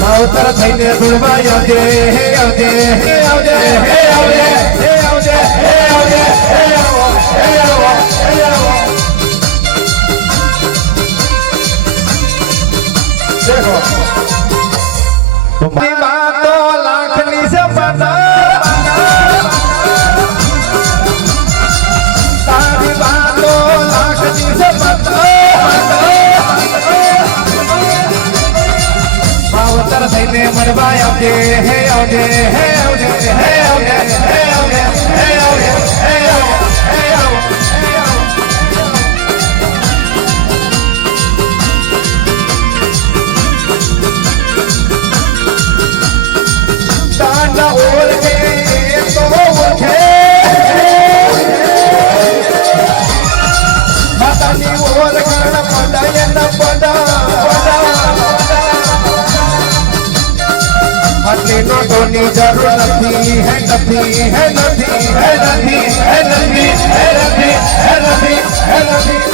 માવતર થઈને ધૂળવા આવજે હે આવજે હે આવજે હે આવજે હે આવજે હે આવજે હે આવો હે આવો હે આવો દેખો તુમ્હારી બાતો લાખની સે બના તારી બાતો લાખની સે બના માવતર થઈને મરવા આવજે હે આવજે હે આવજે હે આવજે હે આવજે હે આવજે હે આવો હે આવો તાના ઓળખે તો ઓળખે માતાની ઓળખાણ પડાય ન પડા નો તોની જરૂર નથી હે નથી હે નથી હે નથી હે નથી હે નથી હે નથી હે નથી